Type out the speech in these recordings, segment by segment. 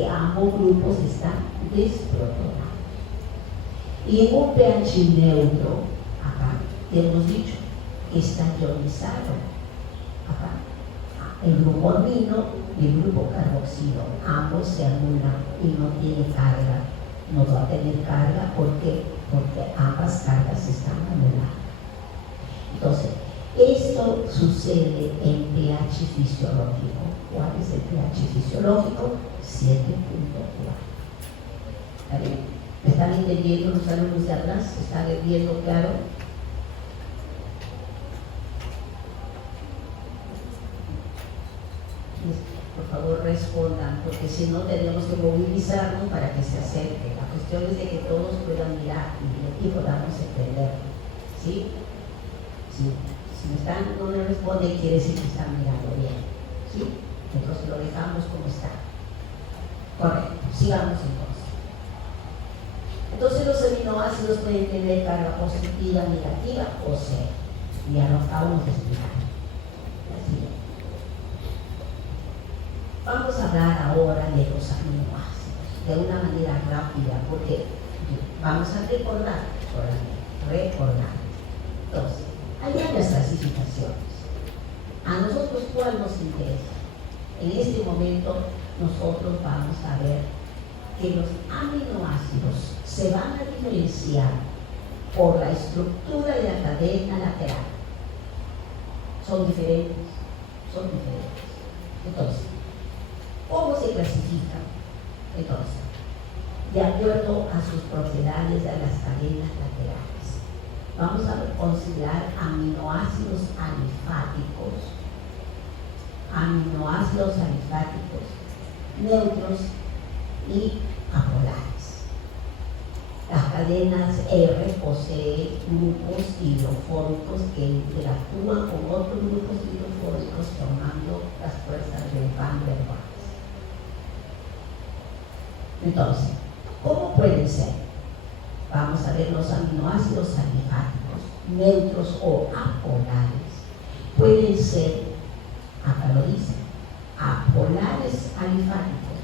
que ambos grupos están desprotonados. Y en un pH neutro, acá, hemos dicho que está ionizado. Acá, el grupo amino y el grupo carboxilo, ambos se anulan y no tiene carga. No va a tener carga, ¿por qué? Porque ambas cargas están anuladas. Entonces, esto sucede en pH fisiológico. ¿Cuál es el pH fisiológico? 7.4. ¿Está bien? ¿Me están entendiendo los alumnos de atrás? ¿Están viendo claro? Por favor respondan, porque si no tenemos que movilizarnos para que se acerque. La cuestión es de que todos puedan mirar y podamos entender. ¿Sí? Sí. Si no me responden, quiere decir que están mirando bien. ¿Sí? Entonces lo dejamos como está. Correcto. Sigamos entonces. Entonces los aminoácidos pueden tener carga positiva, negativa o cero. Ya lo acabamos de explicar. Así es. Vamos a hablar ahora de los aminoácidos de una manera rápida, porque vamos a recordar. Entonces, hay varias clasificaciones. A nosotros, ¿cuál nos interesa? En este momento, nosotros vamos a ver que los aminoácidos se van a diferenciar por la estructura de la cadena lateral. Son diferentes. Entonces, ¿cómo se clasifican? Entonces, de acuerdo a sus propiedades de las cadenas laterales. Vamos a considerar aminoácidos alifáticos, neutros y apolares. Las cadenas R poseen grupos hidrofóbicos que interactúan con otros grupos hidrofóbicos formando las fuerzas de Van der Waals. Entonces, ¿cómo pueden ser? Vamos a ver los aminoácidos alifáticos, neutros o apolares. Pueden ser, acá lo dice, apolares alifáticos.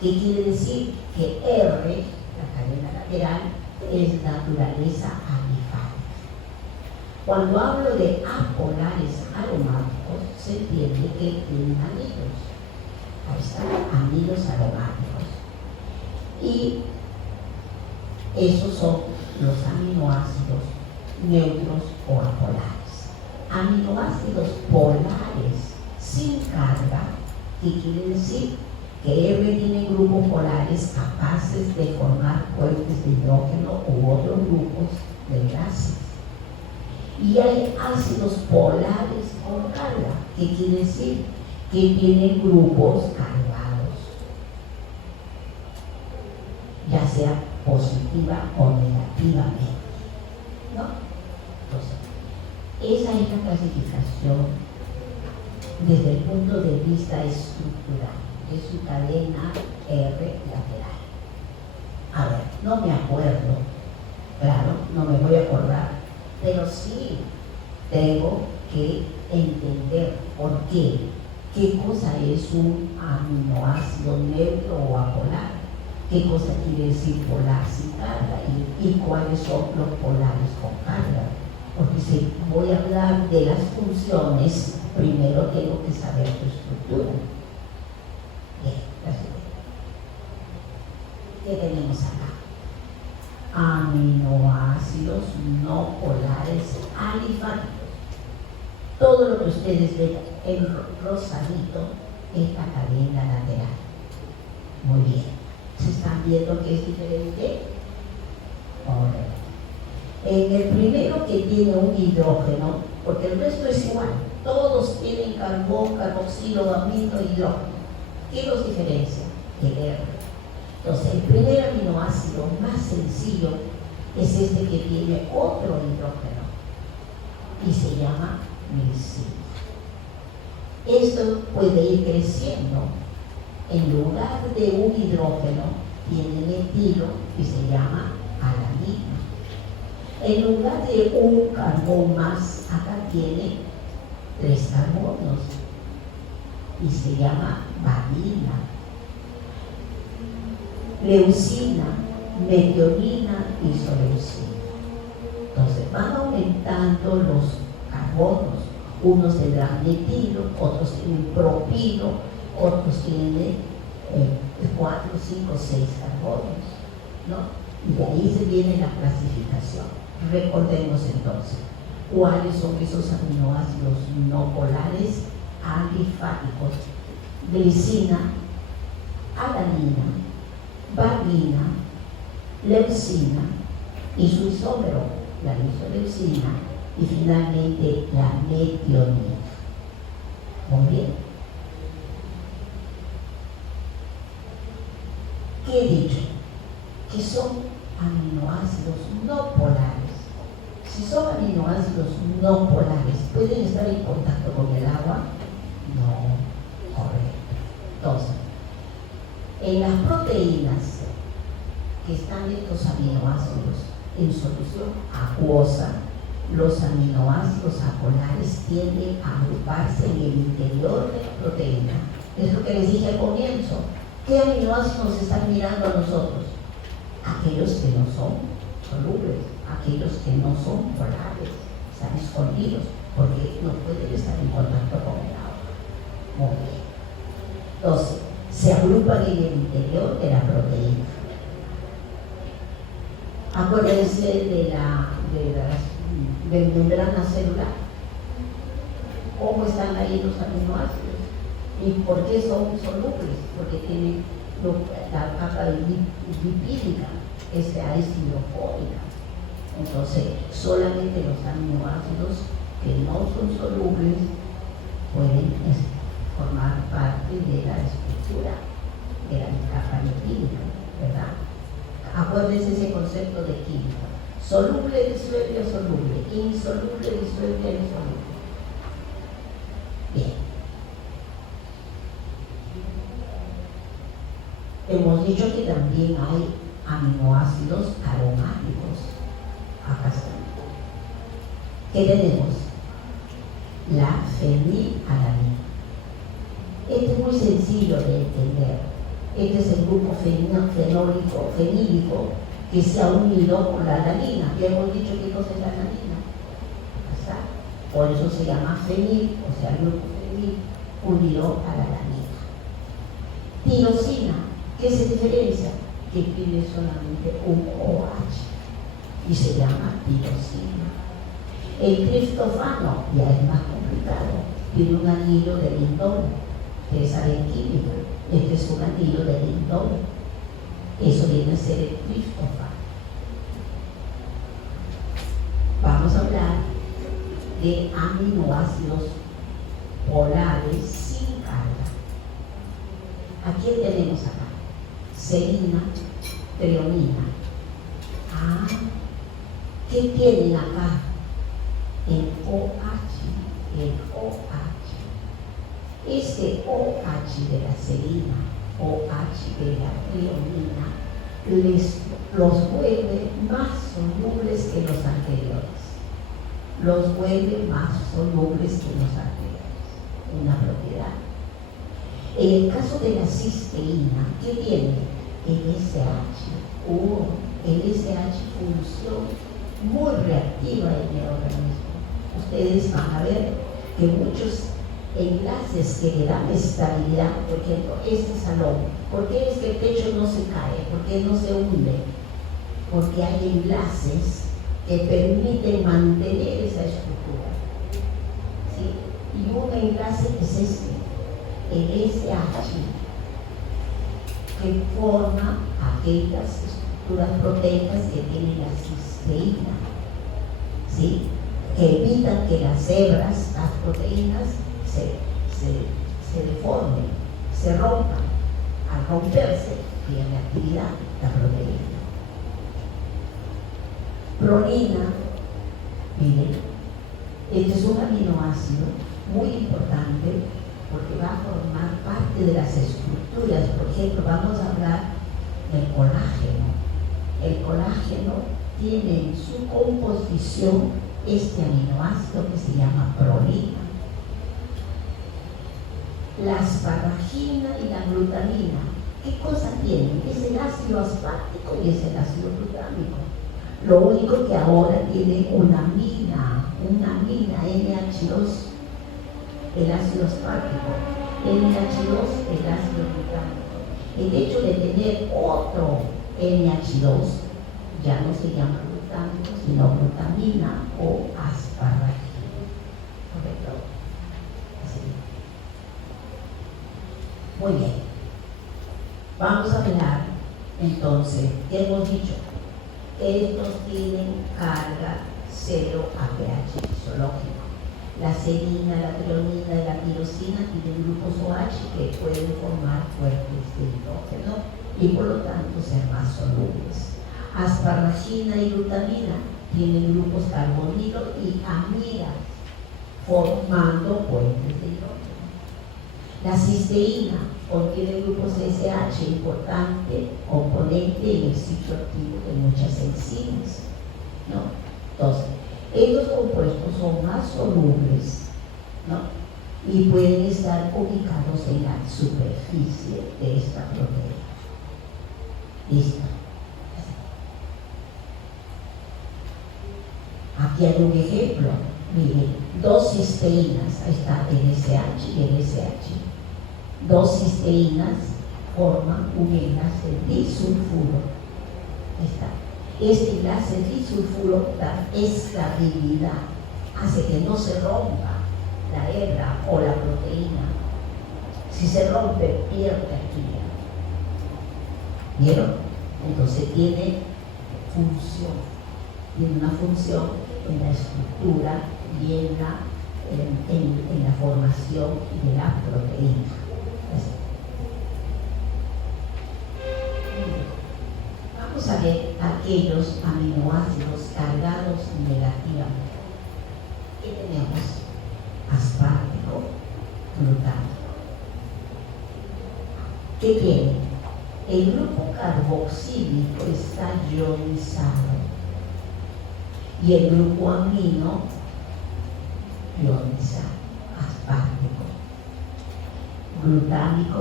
¿Qué quiere decir? Que R, la cadena lateral, es naturaleza alifática. Cuando hablo de apolares aromáticos, se entiende que tienen anillos. Ahí están, anillos aromáticos. Y esos son los aminoácidos neutros o apolares. Aminoácidos polares sin carga, ¿qué quiere decir? Que R tiene grupos polares capaces de formar puentes de hidrógeno u otros grupos de gases. Y hay ácidos polares con carga, ¿qué quiere decir? Que tienen grupos cargados, ya sea positiva o negativamente, ¿no? Entonces, esa es la clasificación desde el punto de vista estructural de su cadena R lateral. A ver, no me acuerdo, claro, no me voy a acordar, pero sí tengo que entender por qué cosa es un aminoácido neutro o apolar. ¿Qué cosa quiere decir polar sin carga? ¿Y cuáles son los polares con carga? Porque si voy a hablar de las funciones, primero tengo que saber su estructura. Bien, gracias. ¿Qué tenemos acá? Aminoácidos no polares alifáticos. Todo lo que ustedes ven en rosadito es la cadena lateral. Muy bien. ¿Se están viendo que es diferente? Correcto. En el primero que tiene un hidrógeno, porque el resto es igual, todos tienen carbón, carboxilo, amino, hidrógeno. ¿Qué los diferencia? El R. Entonces, el primer aminoácido más sencillo es este que tiene otro hidrógeno y se llama glicina. Esto puede ir creciendo. En lugar de un hidrógeno, tiene metilo y se llama alanina. En lugar de un carbón más, acá tiene 3 carbonos y se llama valina. leucina, metionina, isoleucina. Entonces van aumentando los carbonos. Unos tendrán metilo, otros tienen propilo, otros tienen 4, 5, 6 carbonos, ¿no? Y de ahí se viene la clasificación. Recordemos entonces, ¿cuáles son esos aminoácidos no polares alifáticos? Glicina, alanina, valina, leucina y su isómero, la isoleucina, y finalmente la metionina. Muy bien. ¿Qué he dicho? Que son aminoácidos no polares. Si son aminoácidos no polares, ¿pueden estar en contacto con el agua? No, correcto. Entonces, en las proteínas que están estos aminoácidos en solución acuosa, los aminoácidos apolares tienden a agruparse en el interior de la proteína. Es lo que les dije al comienzo. ¿Qué aminoácidos están mirando a nosotros? Aquellos que no son solubles, aquellos que no son polares, están escondidos porque no pueden estar en contacto con el agua. Muy bien. Entonces, se agrupan en el interior de la proteína. Acuérdense de la membrana celular. ¿Cómo están ahí los aminoácidos? ¿Y por qué son solubles? Porque tienen la capa lipídica, es hidrofóbica. Entonces, solamente los aminoácidos que no son solubles pueden formar parte de la estructura de la capa lipídica, ¿verdad? Acuérdense ese concepto de química. Soluble disuelve a soluble, insoluble disuelve a insoluble. Bien. Hemos dicho que también hay aminoácidos aromáticos. Acá están. ¿Qué tenemos? La fenilalanina. Este es muy sencillo de entender. Este es el grupo fenílico que se ha unido con la alanina. Ya hemos dicho qué cosa es la alanina. ¿Está? Por eso se llama fenil, o sea, el grupo fenil unido a la alanina. Tirosina, ¿qué se diferencia? Que tiene solamente un OH y se llama tirosina. El triptofano ya es más complicado, tiene un anillo de lindol. Ustedes saben química, este es un anillo de lindol. Eso viene a ser el triptofano. Vamos a hablar de aminoácidos polares sin carga. ¿A quién tenemos acá? Serina, treonina. Ah, ¿qué tienen acá? El OH, el OH. Este OH de la serina, OH de la treonina, los vuelve más solubles que los anteriores. Los vuelve más solubles que los anteriores. Una propiedad. En el caso de la cisteína, ¿qué tiene? El SH. El SH función muy reactiva en el organismo. Ustedes van a ver que muchos enlaces que le dan estabilidad, por ejemplo, este salón, ¿por qué es que el techo no se cae? ¿Por qué no se hunde? Porque hay enlaces que permiten mantener esa estructura. ¿Sí? Y un enlace es este, el SH, que forma aquellas estructuras proteicas que tienen la cisteína, ¿sí? Que evitan que las hebras, las proteínas, se deformen, se rompan. Al romperse, pierde actividad la proteína. Prolina, miren, este es un aminoácido muy importante porque va a formar parte de las estructuras. Por ejemplo, vamos a hablar del colágeno. El colágeno tiene en su composición este aminoácido que se llama prolina. La asparagina y la glutamina, ¿qué cosa tienen? Es el ácido ácido aspartico y es el ácido glutámico. Lo único que ahora tiene una amina NH2, el ácido aspartico, NH2, el ácido glutámico. El hecho de tener otro NH2 ya no se llama glutámico, sino glutamina o asparagina. ¿Correcto? Así. Muy bien. Vamos a hablar entonces, hemos dicho, estos tienen carga cero a pH fisiológico. La serina, la treonina y la tirosina tienen grupos OH que pueden formar fuertes de hidrógeno y por lo tanto ser más solubles. Asparagina y glutamina tienen grupos carbonilo y amidas formando puentes de hidrógeno. La cisteína contiene grupos SH, importante componente en el ciclo activo de muchas enzimas, ¿no? Entonces, estos compuestos son más solubles, ¿no? Y pueden estar ubicados en la superficie de esta proteína. Listo. Aquí hay un ejemplo. Miren, dos cisteínas, ahí está el SH y el SH. Dos cisteínas forman un enlace disulfuro. Ahí está. Este enlace disulfuro da estabilidad, hace que no se rompa la hebra o la proteína. Si se rompe, pierde actividad. ¿Vieron? Entonces tiene función. Tiene una función en la estructura y en la formación de la proteína. Vamos a ver aquellos aminoácidos cargados negativamente. ¿Qué tenemos? Aspartico, glutámico. ¿Qué tiene? El grupo carboxílico está ionizado y el grupo amino ionizado, aspartico, glutámico.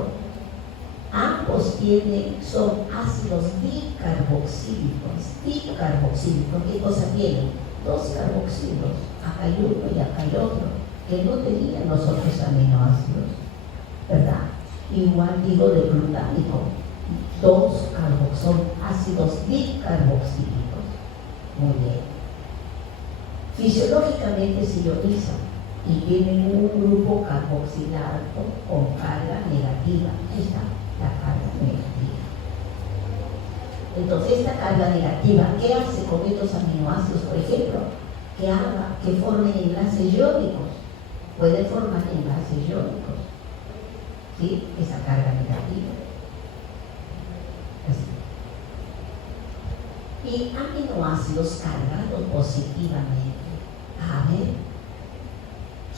Ambos son ácidos dicarboxílicos. Dicarboxílicos, ¿qué cosa tienen? Dos carboxilos, acá hay uno y acá hay otro, que no tenían los otros aminoácidos, ¿verdad? Igual digo de glutámico, son ácidos dicarboxílicos. Muy bien. Fisiológicamente se ionizan y tienen un grupo carboxilado con carga negativa. Ahí está, la carga negativa. Entonces, esta carga negativa, ¿qué hace con estos aminoácidos, por ejemplo? Que formen enlaces iónicos. Pueden formar enlaces iónicos. ¿Sí? Esa carga negativa. Así. Y aminoácidos cargados positivamente. A ver,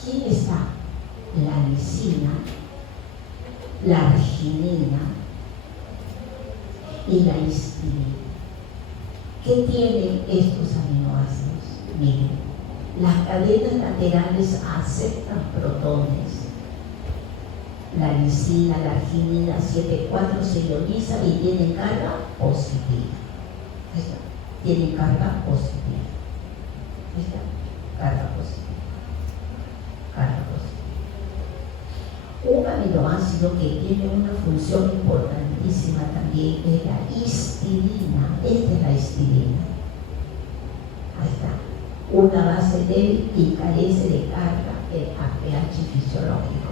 ¿quién está? La lisina, la arginina y la histamina. ¿Qué tienen estos aminoácidos? Miren, las cadenas laterales aceptan protones. La lisina, la arginina 7,4 se ionizan y tienen carga positiva. Tienen carga positiva. Carga positiva. Carga positiva. Un aminoácido que tiene una función importantísima también es la histamina. Esta es la histamina. Ahí está. Una base débil y carece de carga a pH fisiológico.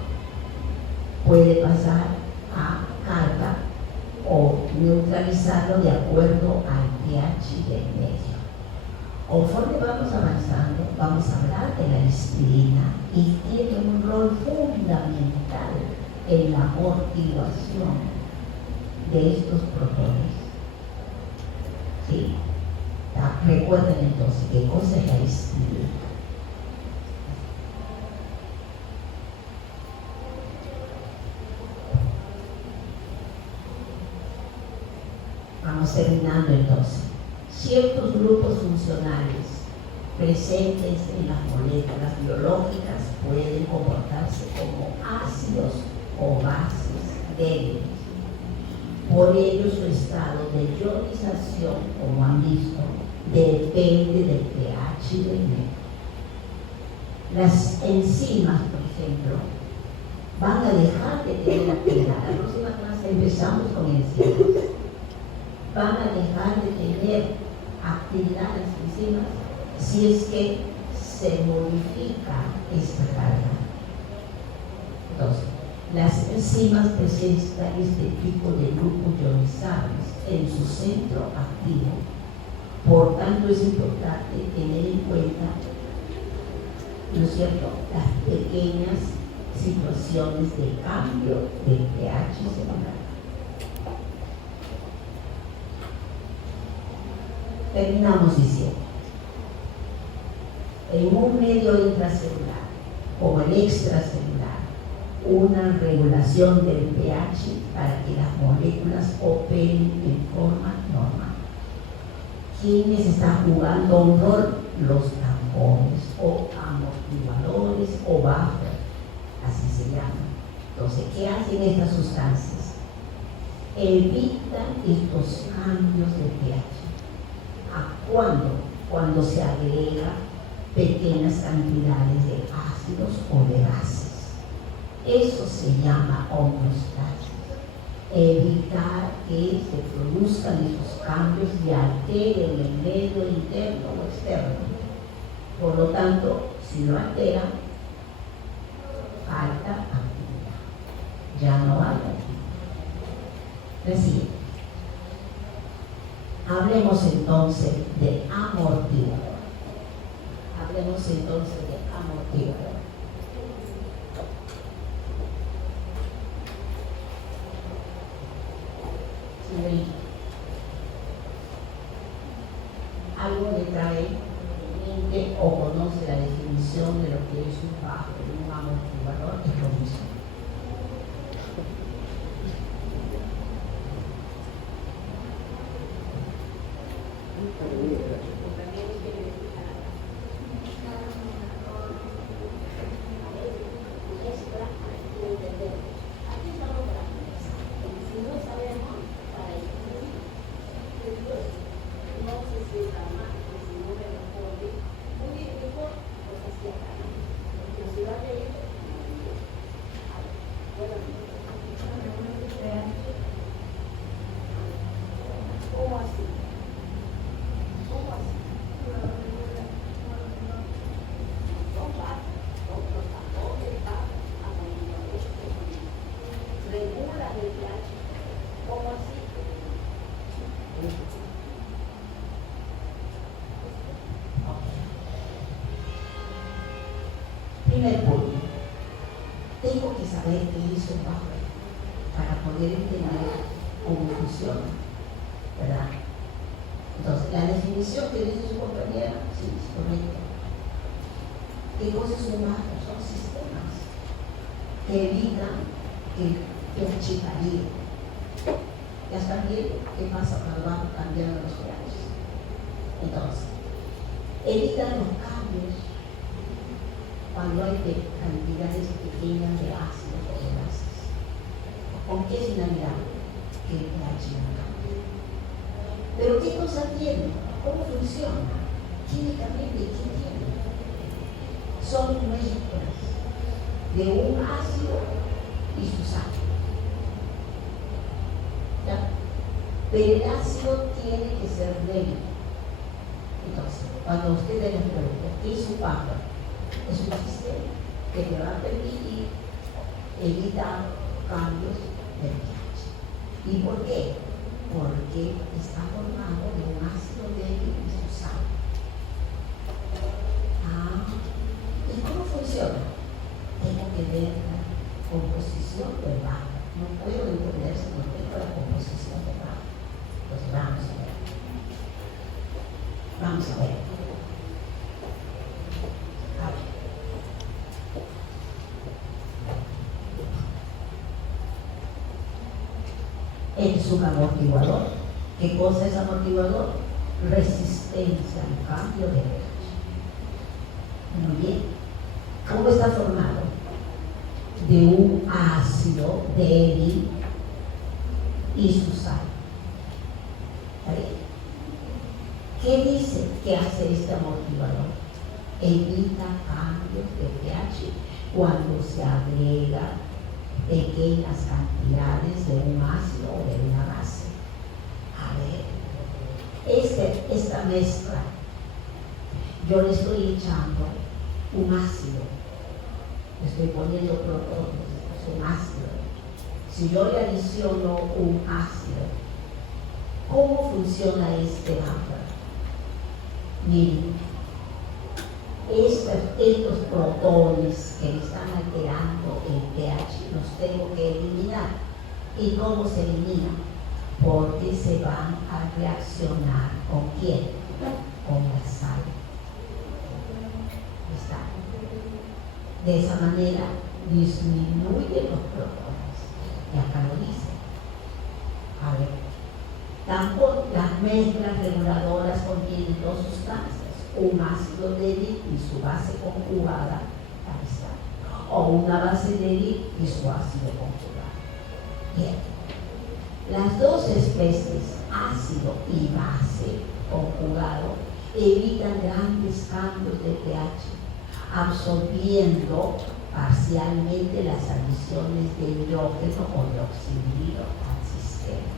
Puede pasar a carga o neutralizarlo de acuerdo al pH del medio. Conforme vamos avanzando, vamos a hablar de la histamina y tiene un rol fundamental en la amortiguación de estos protones. ¿Sí? Recuerden entonces qué cosa es la histamina. Vamos terminando entonces. Ciertos grupos funcionales presentes en las moléculas biológicas pueden comportarse como ácidos o bases débiles. Por ello, su estado de ionización, como han visto, depende del pH del medio. Las enzimas, por ejemplo, van a dejar de tener actividad. La próxima clase empezamos con enzimas. Van a dejar de tener actividad las enzimas si es que se modifica esta carga. Entonces, las enzimas presentan este tipo de grupos ionizables en su centro activo. Por tanto, es importante tener en cuenta, ¿no es cierto?, las pequeñas situaciones de cambio del pH celular. Terminamos diciendo, en un medio intracelular como el extracelular, una regulación del pH para que las moléculas operen en forma normal. ¿Quiénes están jugando un rol? Los tampones o amortiguadores o buffer, así se llaman. Entonces, ¿qué hacen estas sustancias? Evitan estos cambios de pH. ¿A cuándo? Cuando se agrega pequeñas cantidades de ácidos o de gases. Eso se llama homeostasis. Evitar que se produzcan esos cambios y alteren el medio interno o externo. Por lo tanto, si lo altera, falta actividad. Ya no hay actividad. Recién. Hablemos entonces de amortiguador. Hablemos entonces de amortiguador. Algo le trae en mente o conoce la definición de lo que es un buffer, un amortiguador, es lo mismo. Primer punto, tengo que saber qué es un buffer para poder entender cómo funciona, ¿verdad? Entonces, la definición que dice su compañera, sí, es correcta. ¿Qué cosa es un buffer? Son sistemas que evitan que el pH varíe. ¿Ya están viendo qué pasa cuando van cambiando los pH? Entonces, evitan los cambios cuando hay cantidades pequeñas de ácidos o de gases. ¿Con qué finalidad? Que el pH no cambie. Pero ¿qué cosa tiene? ¿Cómo funciona? Químicamente, ¿qué tiene? Son mezclas de un ácido y su sal. ¿Ya? Pero el ácido tiene que ser débil. Entonces, cuando ustedes les preguntan, ¿qué es un buffer? Es un sistema que te va a permitir evitar cambios de pH. ¿Y por qué? Porque está formado de un ácido débil y su sal. ¿Y cómo funciona? Tengo que ver la composición del buffer. No puedo entender si no tengo la composición del buffer. Entonces vamos a ver. Vamos a ver. Es un amortiguador. ¿Qué cosa es amortiguador? Resistencia al cambio de pH. Muy bien. ¿Cómo está formado? De un ácido débil y su sal. ¿Vale? ¿Qué dice que hace este amortiguador? Evita cambios de pH cuando se agrega pequeñas cantidades de un ácido o de una base. A ver, esta mezcla, yo le estoy echando un ácido, le estoy poniendo protones, es un ácido. Si yo le adiciono un ácido, ¿cómo funciona este buffer? Miren, estos protones que me están alterando el pH los tengo que eliminar. ¿Y cómo se elimina? Porque se van a reaccionar ¿con quién? Con la sal. ¿Está? De esa manera disminuye los protones. Y acá lo dice. A ver. Tampoco las mezclas reguladoras contienen dos sustancias, un ácido débil y su base conjugada, ahí está, o una base débil y su ácido conjugado. Bien, las dos especies, ácido y base conjugado, evitan grandes cambios de pH, absorbiendo parcialmente las adiciones de hidrógeno o de oxidilo al sistema.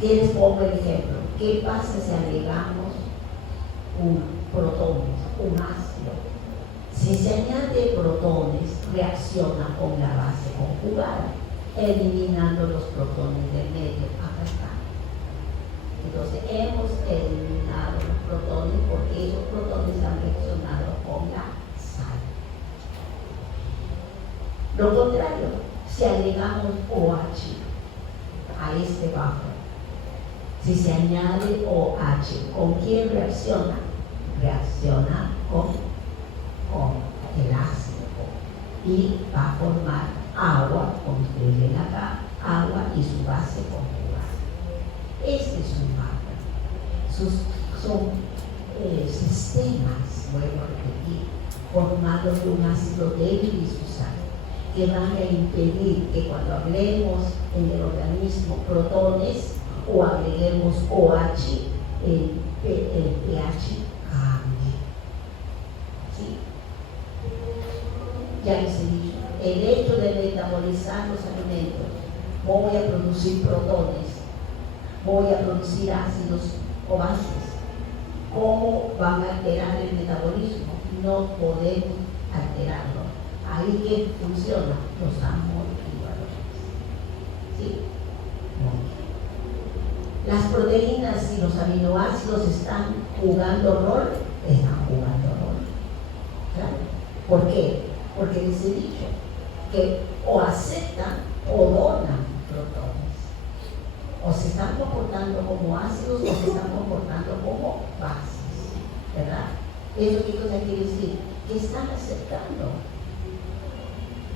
¿Qué les pongo el ejemplo? ¿Qué pasa si agregamos protones, un ácido? Si se añade protones, reacciona con la base conjugada, eliminando los protones del medio. Acá está. Entonces, hemos eliminado los protones porque esos protones han reaccionado con la sal. Lo contrario, si agregamos OH a este buffer, si se añade OH, ¿con quién reacciona? Reacciona con el ácido y va a formar agua, como ustedes ven acá, agua y su base conjugada. Este es un buffer. Son sistemas, vuelvo a repetir, formados de un ácido débil y su sal, que van a impedir que cuando hablemos en el organismo protones o agreguemos OH, el pH cambie. ¿Sí? Ya les he dicho, el hecho de metabolizar los alimentos, voy a producir protones, voy a producir ácidos o bases. ¿Cómo van a alterar el metabolismo? No podemos alterarlo. Ahí que funciona los amortiguadores. ¿Sí? Muy bien. Las proteínas y los aminoácidos están jugando rol, ¿claro? ¿Por qué? Porque les he dicho que o aceptan o donan protones, o se están comportando como ácidos o se están comportando como bases, ¿verdad? ¿Eso qué cosa quiere decir? Que están aceptando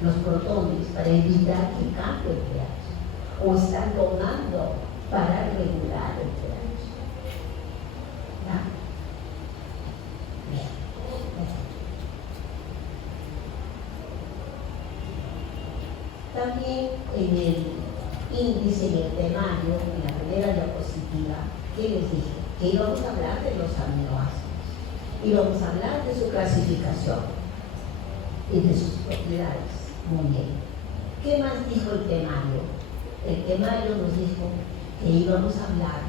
los protones para evitar que cambie el pH, o están donando para regular el pH. ¿Ya? Bien. También en el índice, en el temario, en la primera diapositiva, ¿qué les dije? Que íbamos a hablar de los aminoácidos, íbamos a hablar de su clasificación y de sus propiedades. Muy bien. ¿Qué más dijo el temario? El temario nos dijo que íbamos a hablar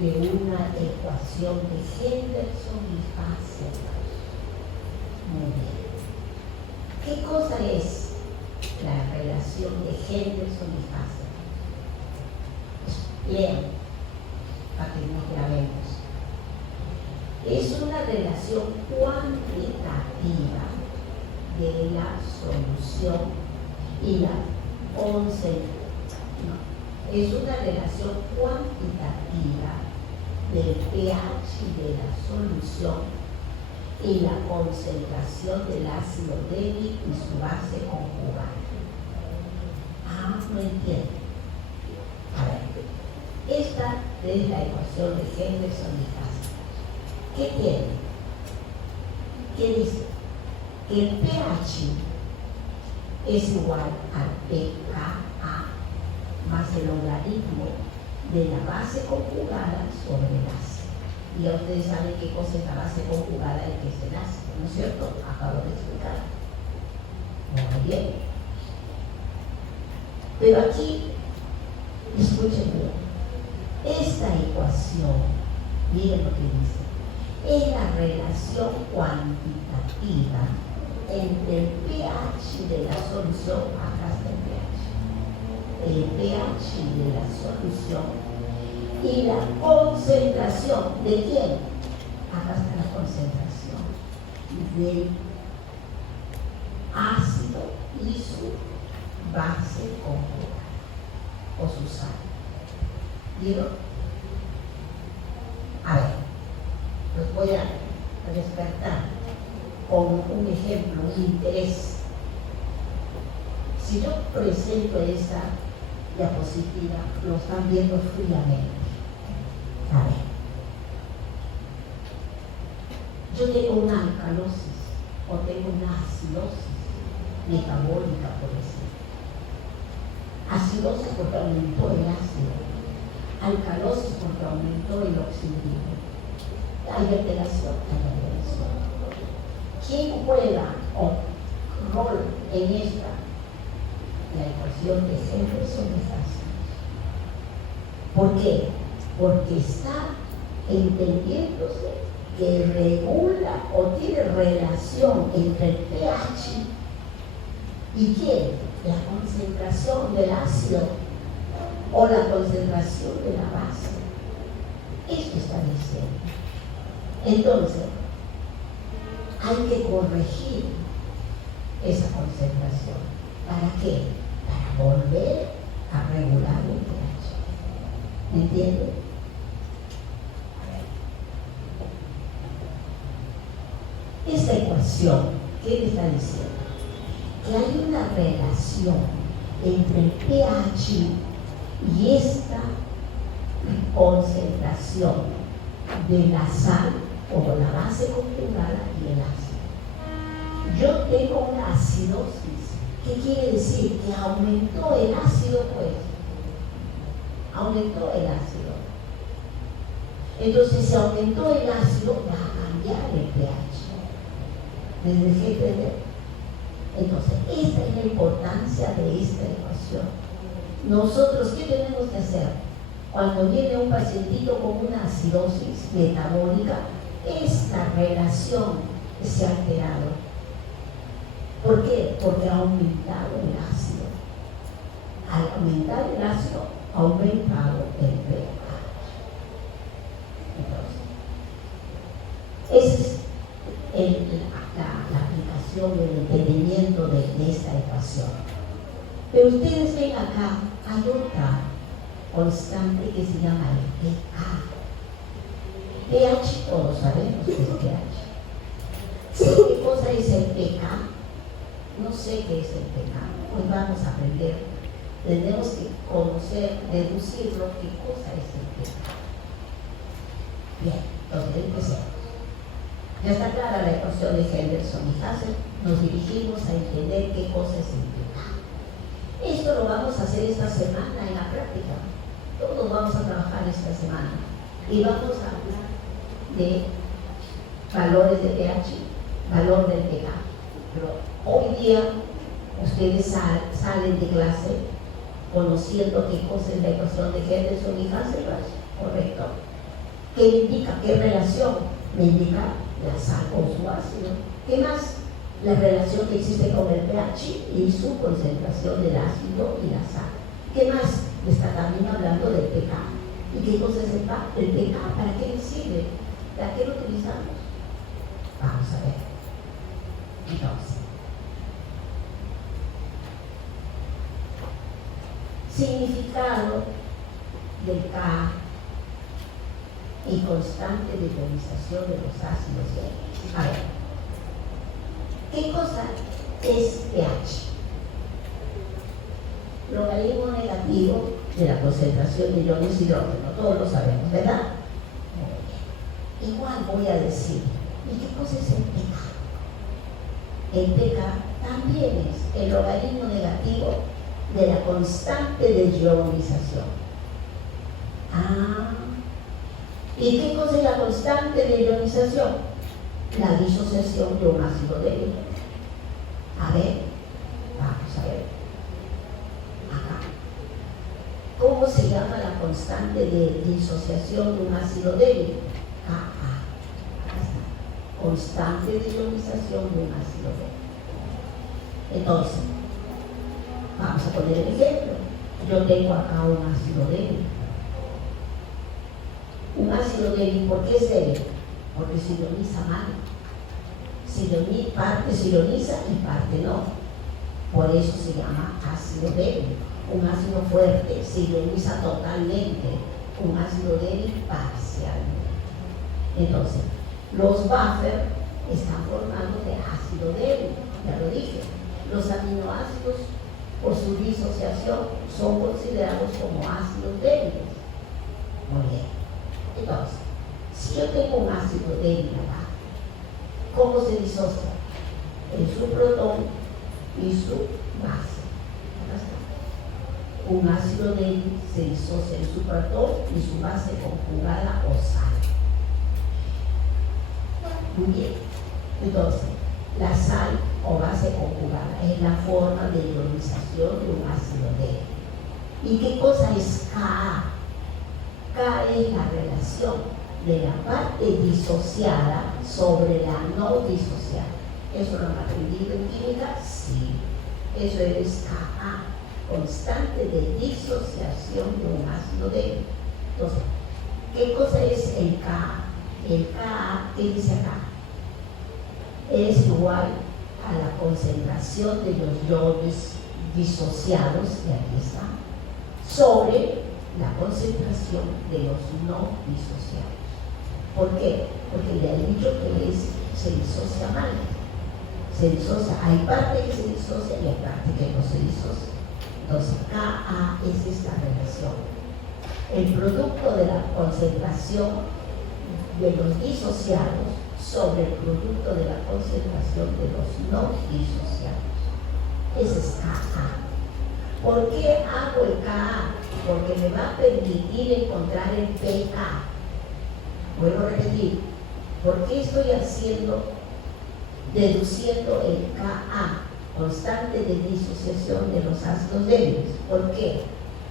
de una ecuación de Henderson y Hasselbalch. Muy bien. ¿Qué cosa es la relación de Henderson y Hasselbalch? Lean, para que nos grabemos. Es una relación cuantitativa de la solución y la concentración. Es una relación cuantitativa del pH de la solución y la concentración del ácido débil y su base conjugada. No entiendo. A ver, esta es la ecuación de Henderson y Hasselbalch. ¿Qué tiene? ¿Qué dice? Que el pH es igual al pKa más el logaritmo de la base conjugada sobre el ácido. Y ya ustedes saben qué cosa es la base conjugada y qué es el ácido, ¿no es cierto? Acabo de explicar. Muy bien. Pero aquí, escuchen bien, esta ecuación, miren lo que dice, es la relación cuantitativa entre el pH de la solución, acá está el pH de la solución y la concentración. ¿De quién? Acá está la concentración del ácido y su base conjugada o su sal. ¿Vieron? A ver, los voy a despertar con un ejemplo, un interés. Si yo presento esta diapositiva, lo están viendo fríamente. A ver, yo tengo una alcalosis o tengo una acidosis metabólica, por ejemplo. Acidosis porque aumentó el ácido, alcalosis porque aumentó el oxígeno. Hay alteración, ¿Quién juega rol en esta? La ecuación de Henderson y Hassan. ¿Por qué? Porque está entendiéndose que regula o tiene relación entre el pH y ¿qué? La concentración del ácido o la concentración de la base. Esto está diciendo. Entonces, hay que corregir esa concentración. ¿Para qué? Para volver a regular el pH. ¿Me entienden? Esta ecuación, ¿qué le está diciendo? Que hay una relación entre el pH y esta concentración de la sal o la base conjugada y el ácido. Yo tengo una acidosis. ¿Qué quiere decir? Que aumentó el ácido, pues. Aumentó el ácido. Entonces, si aumentó el ácido, va a cambiar el pH. ¿Me dejé entender? Entonces, esta es la importancia de esta ecuación. Nosotros, ¿qué tenemos que hacer? Cuando viene un pacientito con una acidosis metabólica, esta relación se ha alterado. ¿Por qué? Porque ha aumentado el ácido. Al aumentar el ácido, ha aumentado el pH. Entonces, esa es la aplicación del entendimiento de esta ecuación. Pero ustedes ven acá, hay otra constante que se llama el pH. pH, todos sabemos que es pH. ¿Sé qué cosa es el pH? No sé qué es el pH. Hoy vamos a aprender. Tenemos que conocer, deducirlo, qué cosa es el pH. Bien, entonces empecemos. Ya está clara la ecuación de Henderson y Hassan. Nos dirigimos a entender qué cosa es el pH. Esto lo vamos a hacer esta semana en la práctica. Todos vamos a trabajar esta semana. Y vamos a hablar de valores de pH, valor del pH. Pero hoy día ustedes salen de clase conociendo qué cosa es la ecuación de Henderson y Hassan, ¿correcto? ¿Qué indica? ¿Qué relación? Me indica la sal con su ácido. ¿Qué más? La relación que existe con el pH y su concentración del ácido y la sal. ¿Qué más? Está también hablando del pH. ¿Y qué cosa es el pH? ¿Para qué sirve? ¿Para qué lo utilizamos? Vamos a ver. Entonces, significado del pH y constante ionización de los ácidos. A ver, ¿qué cosa es pH? Logaritmo negativo de la concentración de iones hidrógeno, todos lo sabemos, ¿verdad? Igual voy a decir, ¿y qué cosa es el pH? El pH también es el logaritmo negativo de la constante de ionización. ¿Y qué cosa es la constante de ionización? La disociación de un ácido débil. A ver, vamos a ver. Acá. ¿Cómo se llama la constante de disociación de un ácido débil? Ka. Acá está. Constante de ionización de un ácido débil. Entonces, vamos a poner el ejemplo. Yo tengo acá un ácido débil. Un ácido débil, ¿por qué es débil? Porque se ioniza mal. Parte se ioniza y parte no. Por eso se llama ácido débil. Un ácido fuerte se ioniza totalmente. Un ácido débil parcialmente. Entonces, los buffer están formados de ácido débil. Ya lo dije. Los aminoácidos, por su disociación, son considerados como ácidos débiles. Muy bien. Entonces, si yo tengo un ácido débil acá, ¿cómo se disocia? En su protón y su base. Acá está. Un ácido débil se disocia en su protón y su base conjugada o sal. Muy bien. Entonces, la sal o base conjugada es la forma de ionización de un ácido débil. ¿Y qué cosa es Ka? K es la relación de la parte disociada sobre la no disociada. ¿Eso lo han aprendido en química? Sí. Eso es Ka, constante de disociación de un ácido débil. Entonces, ¿qué cosa es el Ka? El Ka, ¿qué dice acá? Es igual a la concentración de los iones disociados, y aquí está, sobre la concentración de los no disociados. ¿Por qué? Porque le he dicho que se disocia mal. Se disocia, hay parte que se disocia y hay parte que no se disocia. Entonces, Ka es esta relación. El producto de la concentración de los disociados sobre el producto de la concentración de los no disociados. Ese es Ka. ¿Por qué hago el Ka? Porque me va a permitir encontrar el pK. Vuelvo a repetir, ¿por qué estoy deduciendo el Ka, constante de disociación de los ácidos débiles? ¿Por qué?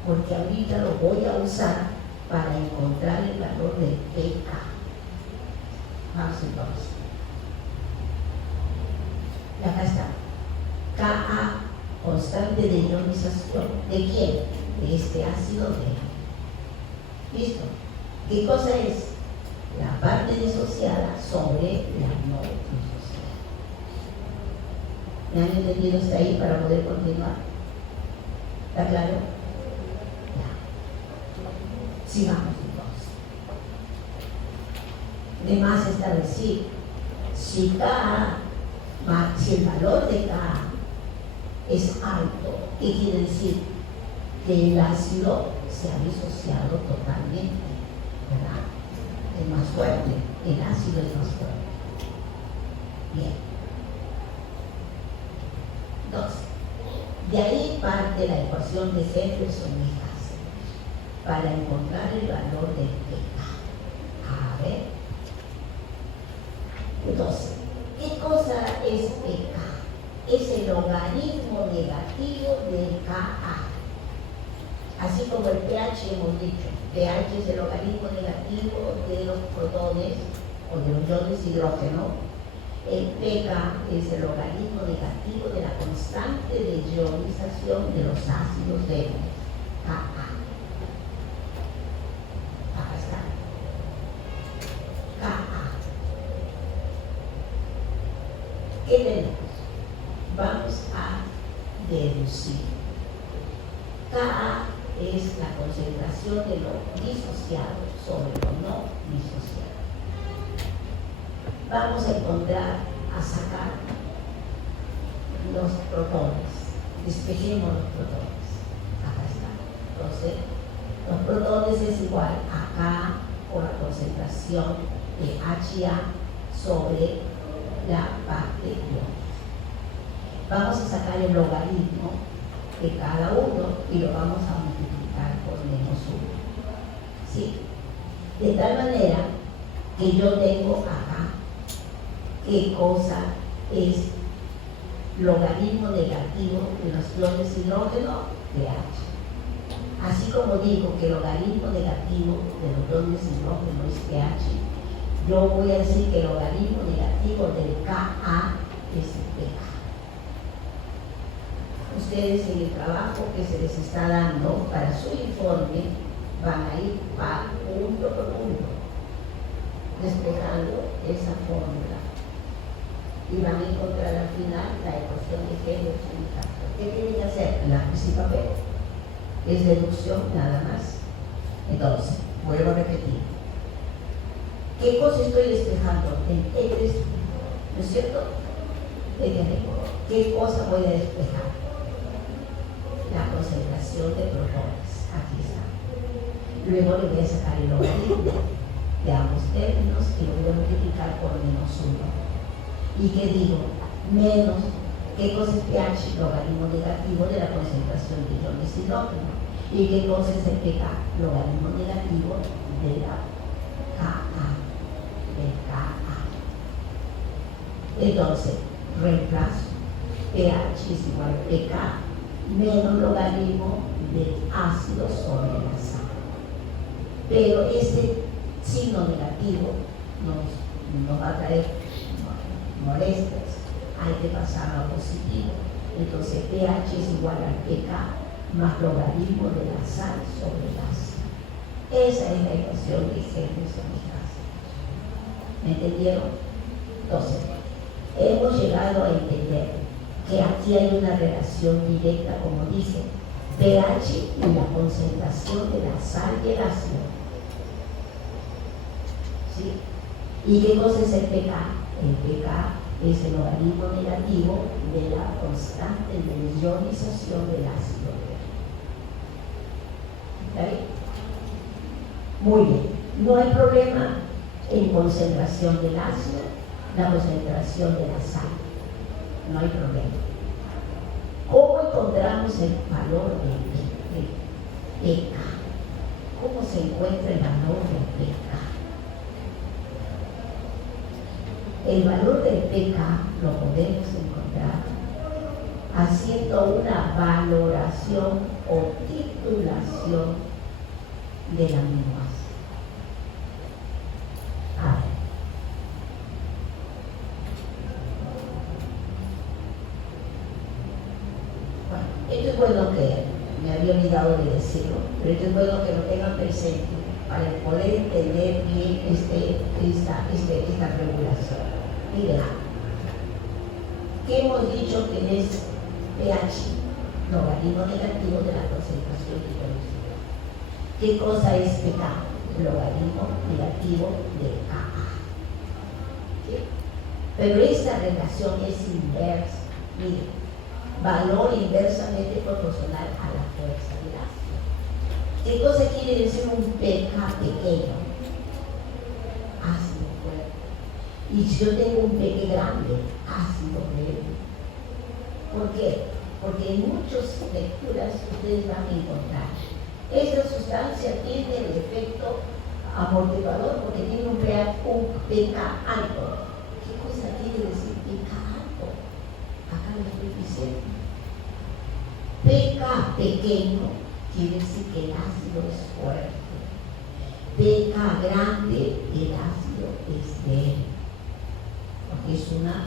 Porque ahorita lo voy a usar para encontrar el valor del pK. Vamos entonces. Y acá está. Ka, constante de ionización. ¿De quién? De este ácido débil. ¿Listo? ¿Qué cosa es? La parte disociada sobre la no disociada. ¿Me han entendido hasta ahí para poder continuar? ¿Está claro? Ya. Sigamos entonces. De más está decir, si el valor de K es alto, ¿qué quiere decir? Que el ácido se ha disociado totalmente, ¿verdad? Es más fuerte, el ácido es más fuerte. Bien. Entonces, de ahí parte la ecuación de Jefferson y Hasse para encontrar el valor del pK. A ver. Entonces, ¿qué cosa es pK? Es el logaritmo negativo del Ka. Así como el pH hemos dicho, pH es el logaritmo negativo de los protones o de los iones de hidrógeno. El pK es el logaritmo negativo de la constante de ionización de los ácidos débiles, Ka. Acá está. Ka. ¿Qué tenemos? Vamos a deducir. Ka es la concentración de lo disociado sobre lo no disociado. Vamos a encontrar, a sacar los protones. Despejemos los protones. Acá está. Entonces, los protones es igual a K por la concentración de HA sobre la parte iónica. Vamos a sacar el logaritmo de cada uno y lo vamos a multiplicar por -1. ¿Sí? De tal manera que yo tengo acá qué cosa es logaritmo negativo de los iones hidrógeno de H. Así como digo que el logaritmo negativo de los iones hidrógeno es pH, yo voy a decir que el logaritmo negativo del Ka es el pK. Ustedes en el trabajo que se les está dando para su informe van a ir punto por punto despejando esa fórmula y van a encontrar al final la ecuación de G de un factor. ¿Qué tienen que hacer? Lápiz y papel. Es deducción nada más. Entonces, vuelvo a repetir. ¿Qué cosa estoy despejando? En X, ¿no es cierto? ¿Qué cosa voy a despejar? La concentración de protones. Aquí está. Luego le voy a sacar el logaritmo de ambos términos y lo voy a multiplicar por -1. ¿Y qué digo? Menos, ¿qué cosa es pH? Logaritmo negativo de la concentración de iones hidrógeno. ¿Y qué cosa es el pK? Logaritmo negativo de la Ka. Entonces, reemplazo. pH es igual a pK menos logaritmo del ácido sobre la sal. Pero este signo negativo nos va a traer molestias. Hay que pasar a positivo. Entonces, pH es igual al pK más logaritmo de la sal sobre el ácido. Esa es la ecuación de Henry sobre ácidos. ¿Me entendieron? Entonces, hemos llegado a entender que aquí hay una relación directa, como dice, pH y la concentración de la sal y el ácido. ¿Sí? ¿Y qué cosa es el pK? El pK es el logaritmo negativo de la constante de ionización del ácido. ¿Está bien? Muy bien. No hay problema en concentración del ácido, la concentración de la sal. No hay problema. ¿Cómo encontramos el valor del pK? ¿Cómo se encuentra el valor del pK? El valor del pK lo podemos encontrar haciendo una valoración o titulación del aminoácido. A ver. Bueno, esto es bueno que me había olvidado de decirlo, pero esto es bueno que lo tengan presente para poder entender bien esta regulación. Miren, ¿qué hemos dicho que es pH? Logaritmo negativo de la concentración de iones. ¿Qué cosa es pK? Logaritmo negativo de Ka. ¿Sí? Pero esta relación es inversa. Miren, valor inversamente proporcional a la fuerza del ácido. ¿Qué cosa quiere decir un pK pequeño? Ácido fuerte. Y si yo tengo un pH grande, ácido leve. ¿Por qué? Porque en muchas lecturas ustedes van a encontrar esta sustancia tiene el efecto amortiguador porque tiene un pH alto. ¿Qué cosa quiere decir pH alto? Acá lo estoy diciendo. pH pequeño quiere decir que el ácido es fuerte. pH grande, el ácido es débil. Porque es una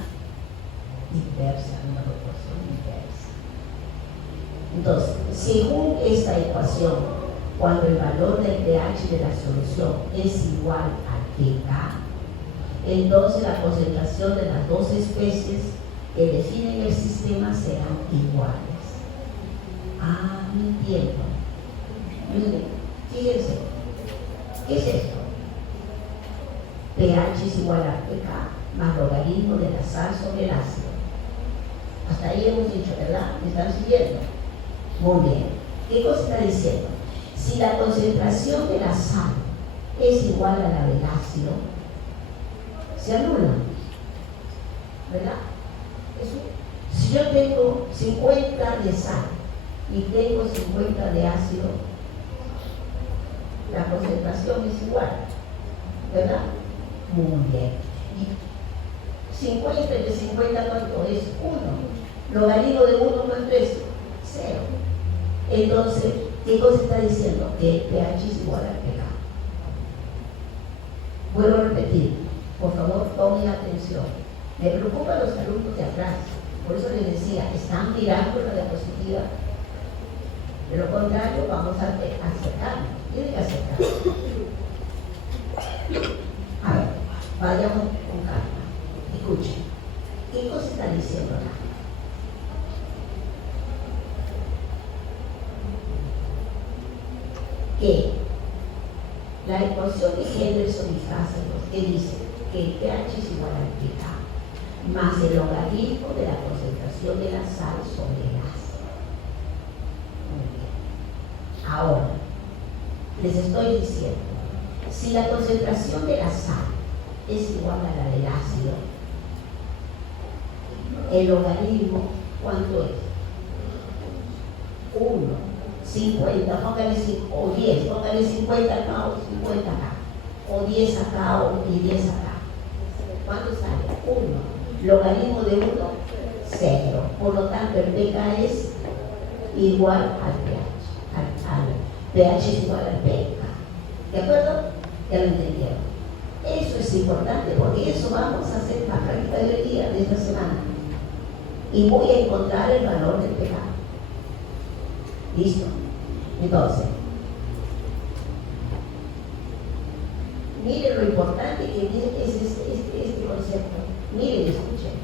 inversa, una proporción inversa. Entonces, según esta ecuación, cuando el valor del pH de la solución es igual a pK, entonces la concentración de las dos especies que definen el sistema serán iguales. Ah, no entiendo. Miren, fíjense, ¿qué es esto? pH es igual a pK más logaritmo de la sal sobre el ácido. Hasta ahí hemos dicho, ¿verdad? ¿Me están siguiendo? Muy bien. ¿Qué cosa está diciendo? Si la concentración de la sal es igual a la del ácido, se anula, ¿verdad? Si yo tengo 50 de sal y tengo 50 de ácido, la concentración es igual, ¿verdad? Muy bien. Y 50 entre 50, ¿cuánto es? 1. Logaritmo de 1, ¿cuánto es? 0. Entonces, ¿qué cosa está diciendo? Que el pH es igual al pH. Vuelvo a repetir, por favor, tomen atención. Me preocupan los alumnos de atrás, por eso les decía, están mirando la diapositiva. De lo contrario, vamos a acercarnos. Tienen que acercarnos. A ver, vayamos con calma. Escuchen. ¿Qué cosa está diciendo acá? Que la ecuación de Henderson y Haselhoff, que dice que el pH es igual al pH más el logaritmo de la concentración de la sal sobre el ácido. Muy bien. Ahora, les estoy diciendo, si la concentración de la sal es igual a la del ácido, el logaritmo, ¿cuánto es? 1, 50, póngale 5, o 10, póngale 50 acá o 50 acá, o 10 acá y 10 acá. ¿Cuánto sale? 1. Logaritmo de 1, 0. Por lo tanto, el pH es igual al pH. Al pH es igual al pH. ¿De acuerdo? Ya lo entendieron. Eso es importante porque eso vamos a hacer en la práctica de hoy día, de esta semana. Y voy a encontrar el valor del pH. ¿Listo? Entonces, miren lo importante que es este concepto. Miren, escuchen.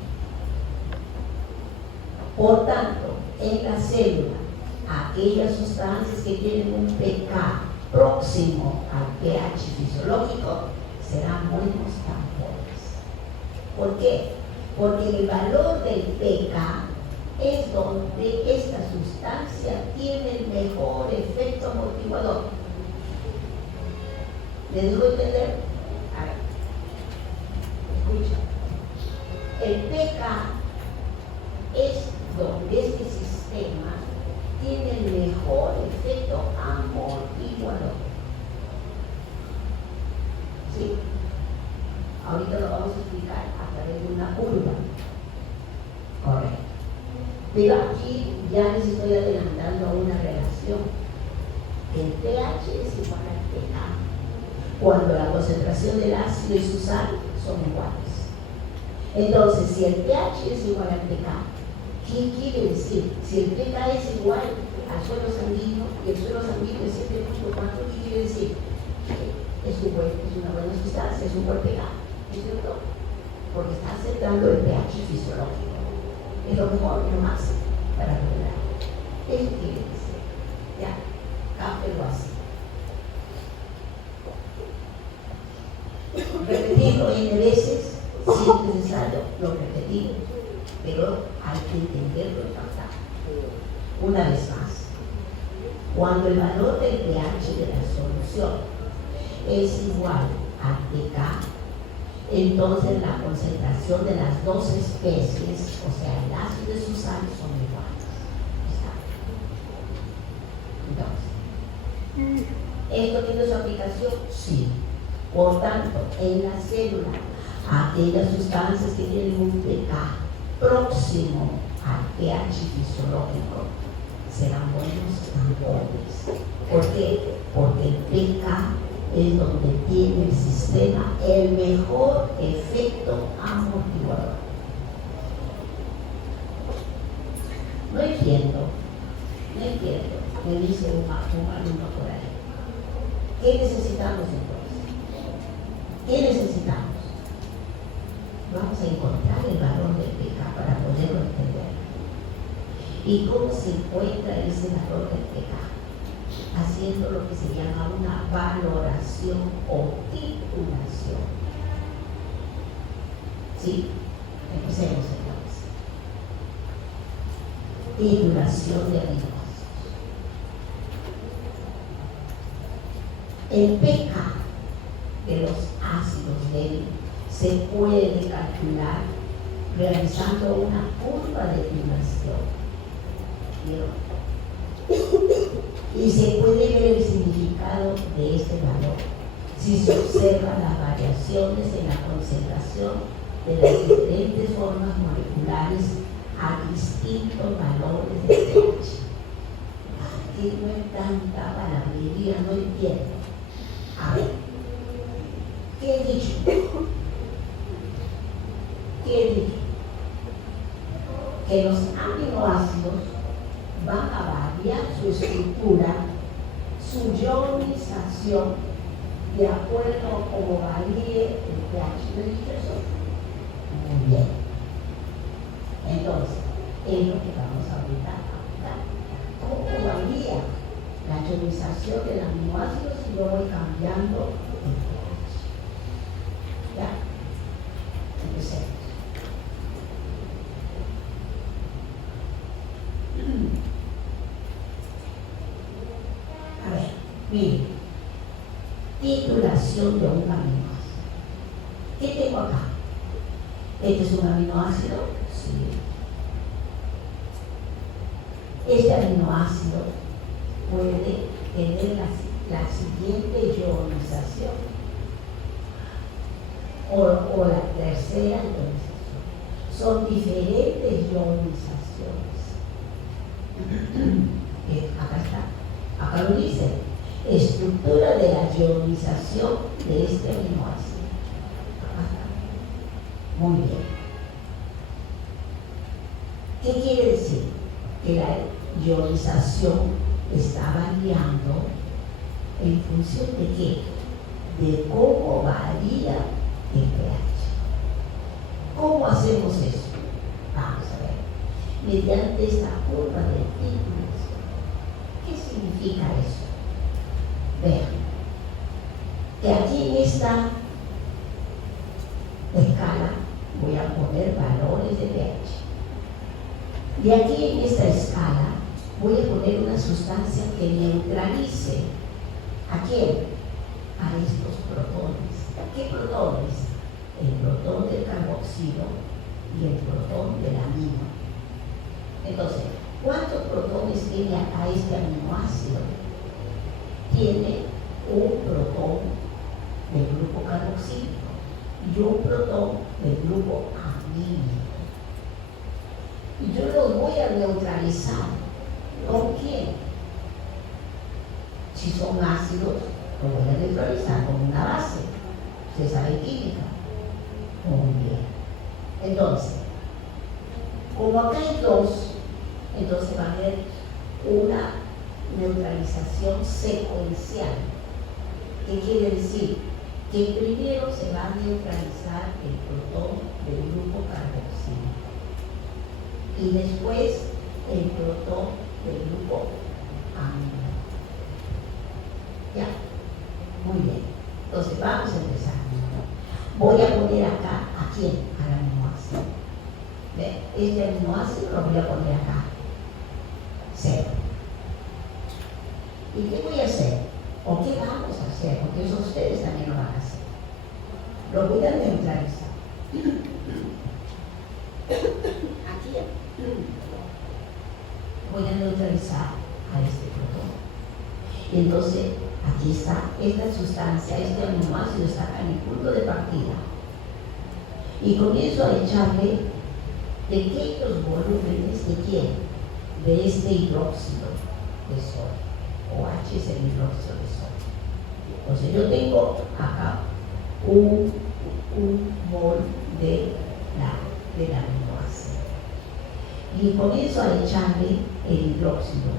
Por tanto, en la célula, aquellas sustancias que tienen un pH próximo al pH fisiológico serán buenos tampones. ¿Por qué? Porque el valor del pH es donde esta sustancia tiene el mejor efecto amortiguador. ¿Les dejo entender? A ver, escucha. El pH es donde este sistema tiene el mejor efecto amortiguador. ¿Sí? Ahorita lo vamos a explicar a través de una curva. Correcto. Pero aquí ya les estoy adelantando a una relación. El pH es igual al pH cuando la concentración del ácido y su sal son iguales. Entonces, si el pH es igual al pH, ¿qué quiere decir? Si el pH es igual al suelo sanguíneo y el suelo sanguíneo es 7.4, ¿qué quiere decir? Que es una buena sustancia, es un buen pH, ¿no es cierto? Porque está aceptando el pH fisiológico. Es lo mejor, lo máximo para lograr. Eso quiere decir. Ya, cápelo así. Repetirlo N veces, si es necesario, lo repetimos, pero hay que entenderlo y captarlo. Una vez más, cuando el valor del pH de la solución es igual al pK, entonces la concentración de las dos especies, o sea, el ácido y su sal, son iguales. Entonces, ¿esto tiene su aplicación? Sí. Por tanto, en la célula, aquellas sustancias que tienen un pH próximo al pH fisiológico serán buenos tampones. ¿Por qué? Porque el pH es donde tiene el sistema el mejor efecto amortiguador. No entiendo, me dice un alumno por ahí. ¿Qué necesitamos entonces? ¿Qué necesitamos? Vamos a encontrar el valor del pH para poderlo entender. ¿Y cómo se encuentra ese valor del pH? Haciendo lo que se llama una valoración o titulación. ¿Sí? Empecemos entonces. Titulación de aminoácidos. El pH de los ácidos débiles se puede calcular realizando una curva de titulación. ¿Vieron? Y se puede ver el significado de este valor si se observan las variaciones en la concentración de las diferentes formas moleculares a distintos valores de pH. Aquí no hay tanta palabrería, no entiendo. A ver, ¿qué he dicho? ¿Qué he dicho? Que los aminoácidos van a variar su estructura, su ionización, de acuerdo a cómo varíe el pH del expresor. Muy bien. Entonces, es lo que vamos ahorita a hablar. ¿Cómo varía la ionización del aminoácido si yo voy cambiando el pH? ¿Ya? Empecemos. A ver, miren, titulación de un aminoácido. ¿Qué tengo acá? ¿Este es un aminoácido? Sí. Este aminoácido puede tener la siguiente ionización o la tercera ionización. Son diferentes ionizaciones. Acá está, acá lo dice, estructura de la ionización de este aminoácido. Acá está. Muy bien. ¿Qué quiere decir? Que la ionización está variando en función de qué? De cómo varía el pH. ¿Cómo hacemos eso? Vamos a ver. Mediante esta curva de titulación. ¿Qué significa eso? Vean, que aquí en esta escala voy a poner valores de pH. Y aquí en esta escala voy a poner una sustancia que neutralice ¿a quién? A estos protones. ¿Qué protones? El protón del carboxilo y el protón del amino. Entonces, ¿cuántos protones tiene acá este aminoácido? Tiene un protón del grupo carboxílico y un protón del grupo amínico. Y yo los voy a neutralizar. ¿Con quién? Si son ácidos, los voy a neutralizar con una base. Se sabe química. Muy bien. Entonces, como acá hay dos, entonces va a haber una neutralización secuencial. ¿Qué quiere decir? Que primero se va a neutralizar el protón del grupo carboxílico y después el protón del grupo amino. Ya, muy bien. Entonces vamos a empezar. Voy a poner acá, ¿a quién? Al aminoácido. ¿Ve? Este aminoácido lo voy a poner acá. 0. ¿Y qué voy a hacer? ¿O qué vamos a hacer? Porque eso ustedes también lo van a hacer. Lo voy a neutralizar. Aquí voy a neutralizar a este protón. Y entonces aquí está esta sustancia, este aminoácido está en el punto de partida. Y comienzo a echarle pequeños volúmenes de quién? De este hidróxido de sodio. OH es el hidróxido de sodio. Entonces yo tengo acá un mol del aminoácido. Y comienzo a echarle el hidróxido.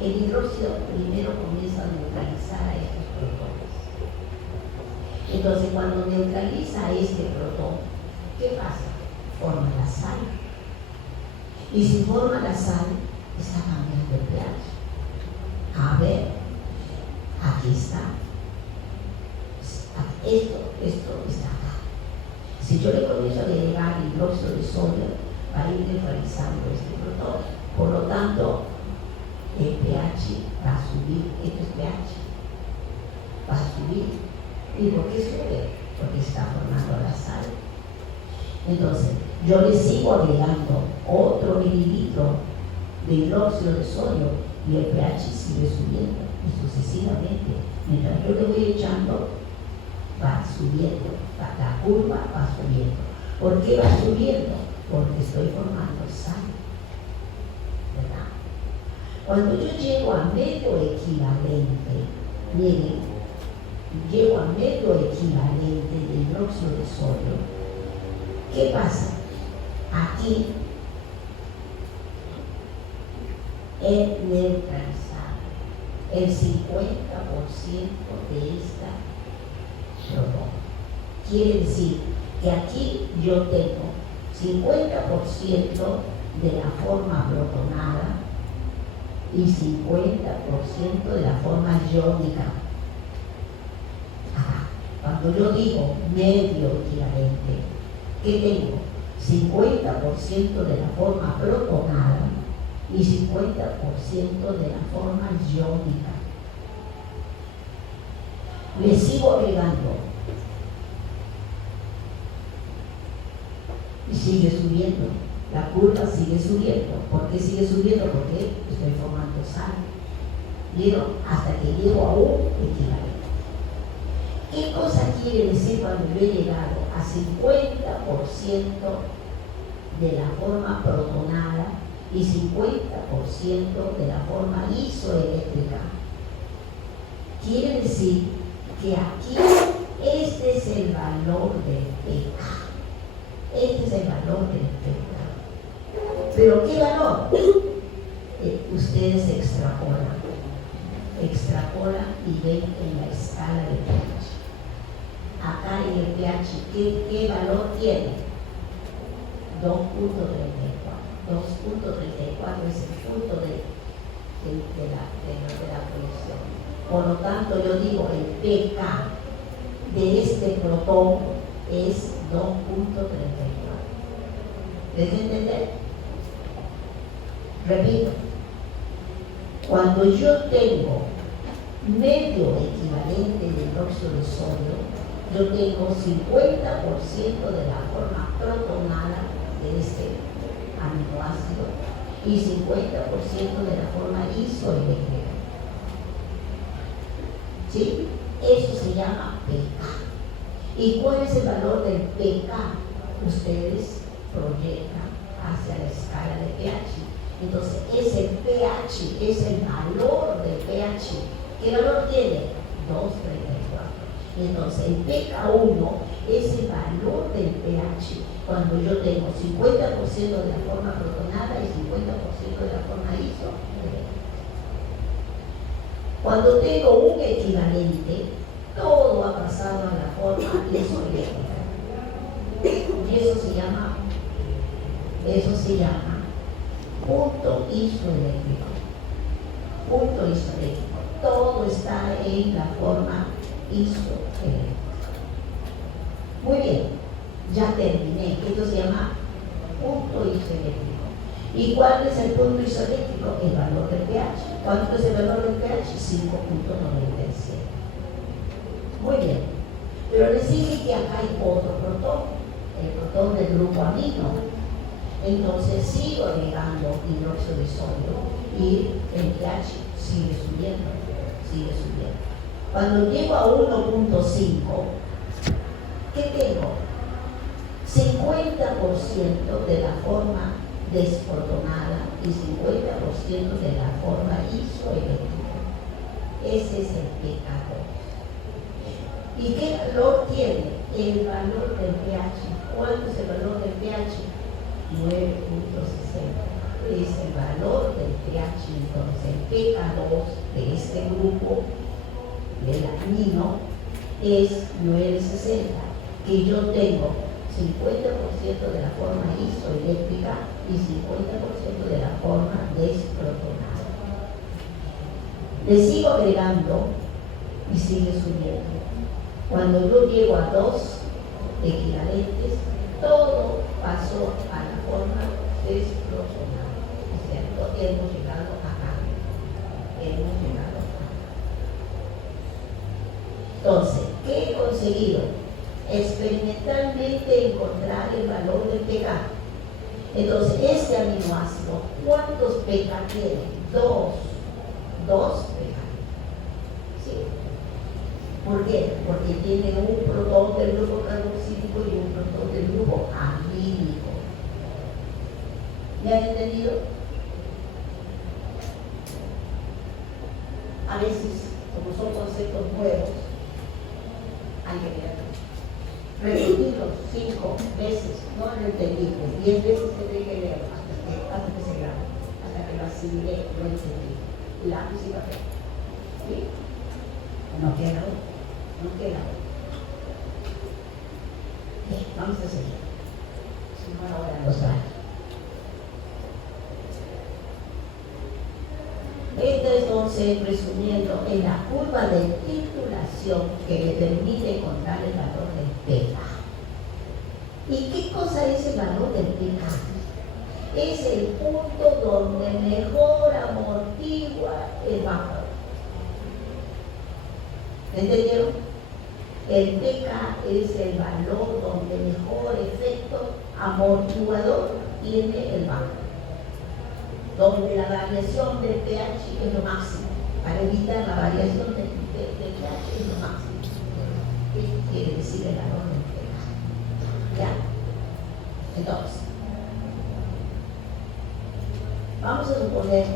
El hidróxido primero comienza a neutralizar a estos protones. Entonces cuando neutraliza a este protón, ¿qué pasa? Forma la sal. Y si forma la sal, está cambiando el pH. A ver, aquí está. Esto está acá. Si yo le comienzo a agregar hidróxido de sodio, va a ir neutralizando este protón. Por lo tanto, el pH va a subir. Esto es pH. Va a subir. ¿Y por qué sube? Porque está formando la sal. Entonces, yo le sigo agregando otro mililitro de hidróxido de sodio y el pH sigue subiendo y sucesivamente. Mientras yo le voy echando, va subiendo, la curva va subiendo. ¿Por qué va subiendo? Porque estoy formando sal, ¿verdad? Cuando yo llego a medio equivalente, miren, llego a medio equivalente de hidróxido de sodio, ¿qué pasa? Aquí he neutralizado el 50% de esta protón. Quiere decir que aquí yo tengo 50% de la forma protonada y 50% de la forma iónica. Cuando yo digo medio equivalente, ¿qué tengo? 50% de la forma protonada y 50% de la forma iónica. Le sigo agregando y sigue subiendo. La curva sigue subiendo. ¿Por qué sigue subiendo? Porque estoy formando sal. ¿Vieron? Hasta que llego a un equivalente. ¿Qué cosa quiere decir cuando yo he llegado a 50% de la forma protonada y 50% de la forma isoeléctrica? Quiere decir que aquí este es el valor del pK. Este es el valor del pK. ¿Pero qué valor? Ustedes extrapolan y ven en la escala de pH. Acá en el pH, ¿qué valor tiene? 2.34. 2.34 es el punto de la posición. Por lo tanto, yo digo el pK de este protón es 2.34. ¿Deben entender? Repito, cuando yo tengo medio equivalente de hidróxido de sodio, yo tengo 50% de la forma protonada de este aminoácido y 50% de la forma isoeléctrica. ¿Sí? Eso se llama pK. ¿Y cuál es el valor del pK? Ustedes proyectan hacia la escala de pH. Entonces, ese pH es el valor del pH. ¿Qué valor tiene? 2.34. Entonces, el pK1 es el valor del pH cuando yo tengo 50% de la forma protonada y 50% de la forma isoeléctrica. Cuando tengo un equivalente, todo ha pasado a la forma isoeléctrica. Y eso se llama punto isoeléctrico. Punto isoeléctrico. Todo está en la forma isoeléctrica. Muy bien, ya terminé. Esto se llama punto isoeléctrico. ¿Y cuál es el punto isoeléctrico? El valor del pH. ¿Cuánto es el valor del pH? 5.97. Muy bien. Pero les dije que acá hay otro protón, el protón del grupo amino. Entonces sigo agregando hidróxido de sodio y el pH sigue subiendo. Cuando llego a 1.5, ¿qué tengo? 50% de la forma desprotonada y 50% de la forma isoeléctrica. Ese es el pK2. ¿Y qué valor tiene? El valor del pH. ¿Cuánto es el valor del pH? 9.60. Es el valor del pH. Entonces el pK2 de este grupo del amino es 9.60, que yo tengo 50% de la forma isoeléctrica y 50% de la forma desprotonada. Le sigo agregando y sigue subiendo. Cuando yo llego a 2 equivalentes, todo pasó a la forma desprotonada. O sea, hemos llegado acá. Entonces, ¿qué he conseguido? Experimentalmente encontrar el valor del pK. Entonces, este aminoácido, ¿cuántos pK tiene? 2. dos pegaditos. ¿Sí? ¿Por qué? Porque tiene un protón del grupo carboxílico y un protón del grupo amínico. ¿Me han entendido? A veces, como son conceptos nuevos, hay que leerlos. Repetirlos 5 veces, no lo entendí, 10 veces se tiene que leerlo hasta que se grabe, hasta que lo asimile, lo entendí. Lápiz y papel. ¿Sí? No queda otro. No queda otro. Bien, vamos a seguir. Ahora los años. Entonces, resumiendo, en la curva de titulación que le permite encontrar el valor del pK. ¿Y qué cosa es el valor del pK? Es el punto donde mejor amortigua el vapor. ¿Entendieron? El pK es el valor donde mejor efecto amortiguador tiene el vapor, donde la variación del pH es lo máximo. Para evitar la variación del pH es lo máximo. ¿Qué quiere decir el valor del pH? ¿Ya? Entonces, vamos a suponer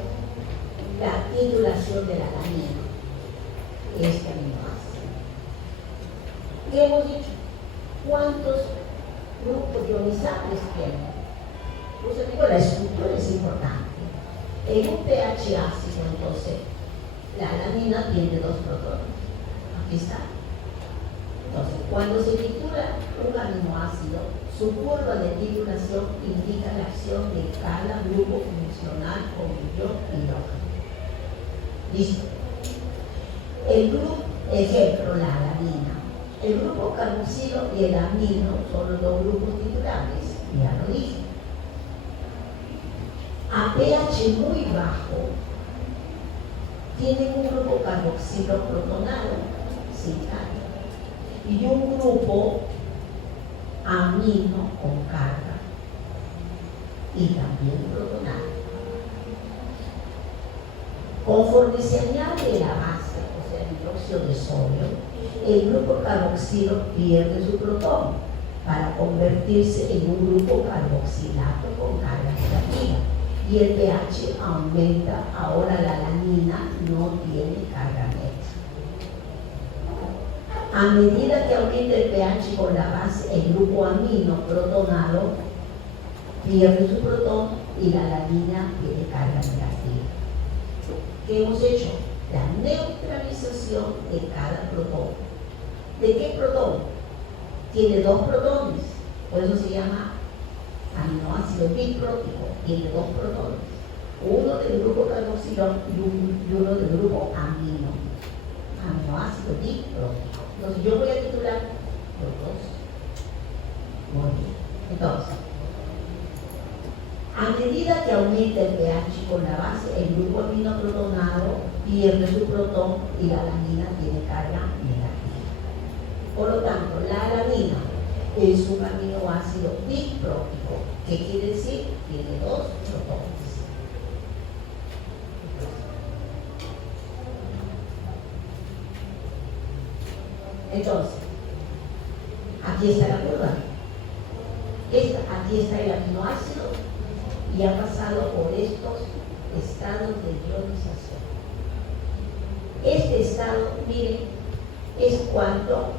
la titulación de la alanina, este aminoácido. ¿Qué hemos dicho? ¿Cuántos grupos ionizables tiene? Pues digo, la estructura es importante. En un pH ácido, entonces, la alanina tiene 2 protones. Aquí está. Entonces, cuando se titula un aminoácido, su curva de titulación indica la acción de cada grupo funcional con ion y hidrógeno. Listo. El grupo, ejemplo, la alanina. El grupo carboxilo y el amino son los 2 grupos titulares, ya lo dije. A pH muy bajo, tienen un grupo carboxilo protonado sin carga y un grupo amino con carga y también protonado. Conforme se añade la base, o sea, el hidróxido de sodio, el grupo carboxilo pierde su protón para convertirse en un grupo carboxilato con carga negativa. Y el pH aumenta, ahora la alanina no tiene carga neta. A medida que aumenta el pH con la base, el grupo amino protonado pierde su protón y la alanina tiene carga negativa. ¿Qué hemos hecho? La neutralización de cada protón. ¿De qué protón? Tiene 2 protones, por eso se llama aminoácido diprótico, tiene 2 protones, uno del grupo carboxilo y uno del grupo amino, aminoácido diprótico. Entonces yo voy a titular los 2. Muy bien. Entonces, a medida que aumenta el pH con la base, el grupo amino protonado pierde su protón y la alanina tiene carga negativa. Por lo tanto, la alanina es un aminoácido diprótico. ¿Qué quiere decir? Tiene 2 protones. Entonces, aquí está la curva. Aquí está el aminoácido y ha pasado por estos estados de ionización. Este estado, miren, es cuando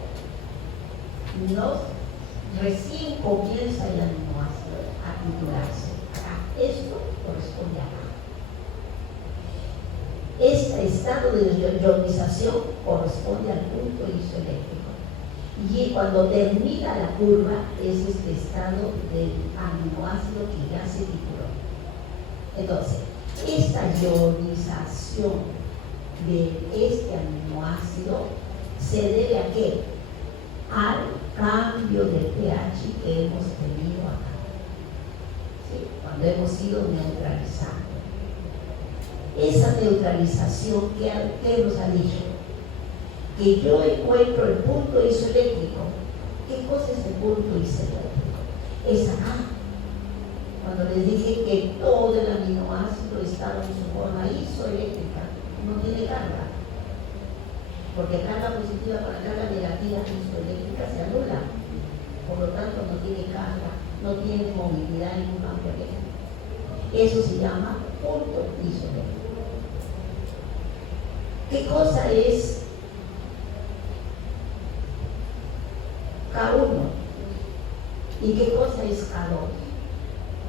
recién comienza el aminoácido a titularse. Acá, esto corresponde acá. Este estado de ionización corresponde al punto isoeléctrico. Y cuando termina la curva es este estado del aminoácido que ya se tituló. Entonces, esta ionización de este aminoácido se debe a ¿qué? Al cambio de pH que hemos tenido acá, ¿sí? Cuando hemos ido neutralizando. Esa neutralización, ¿qué nos ha dicho? Que yo encuentro el punto isoeléctrico. ¿Qué cosa es el punto isoeléctrico? Es acá. Cuando les dije que todo el aminoácido estaba en su forma isoeléctrica, no tiene carga, porque carga positiva con la carga negativa isoeléctrica se anula, por lo tanto no tiene carga, no tiene movilidad en un campo eléctrico. Eso se llama punto isoeléctrico. ¿Qué cosa es K1? ¿Y qué cosa es K2?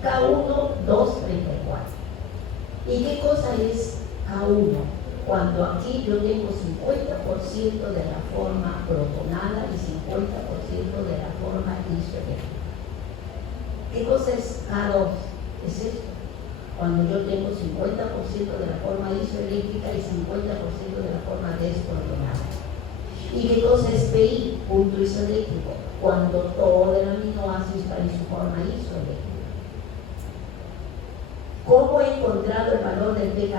K1, 2, 34. ¿Y qué cosa es K1? Cuando aquí yo tengo 50% de la forma protonada y 50% de la forma isoeléctrica. ¿Qué cosa es K2? Es esto. Cuando yo tengo 50% de la forma isoeléctrica y 50% de la forma desprotonada. ¿Y qué cosa es PI? Punto isoeléctrico. Cuando todo el aminoácido está en su forma isoeléctrica. ¿Cómo he encontrado el valor del pK?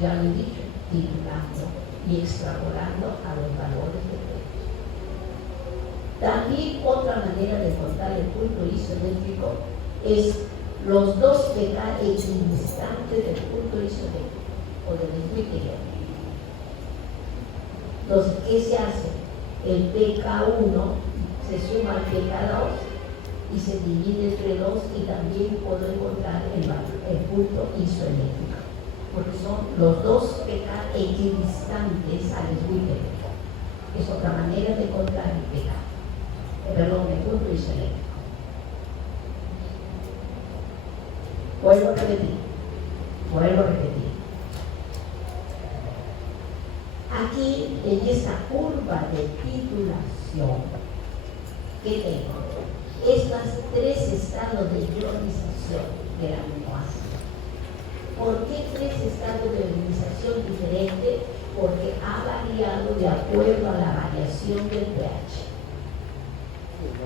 Ya lo he dicho, titulando y extrapolando a los valores de pH. También otra manera de encontrar el punto isoeléctrico es los dos pK equidistantes del punto isoeléctrico o del equilibrio. Entonces, ¿qué se hace? El pK1 se suma al pK2 y se divide entre 2 y también puedo encontrar el punto isoeléctrico, porque son los dos pK equidistantes al equilibrio. Es otra manera de encontrar el pK. Perdón, el punto isoeléctrico. Vuelvo a repetir. Aquí, en esta curva de titulación, ¿qué tengo? Estos tres estados de ionización del aminoácido. ¿Por qué tres estados de ionización diferentes? Porque ha variado de acuerdo a la variación del pH.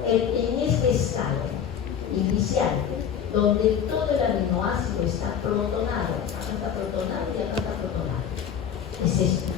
En este estado inicial, donde todo el aminoácido está protonado, acá está protonado y acá está protonado, es esto.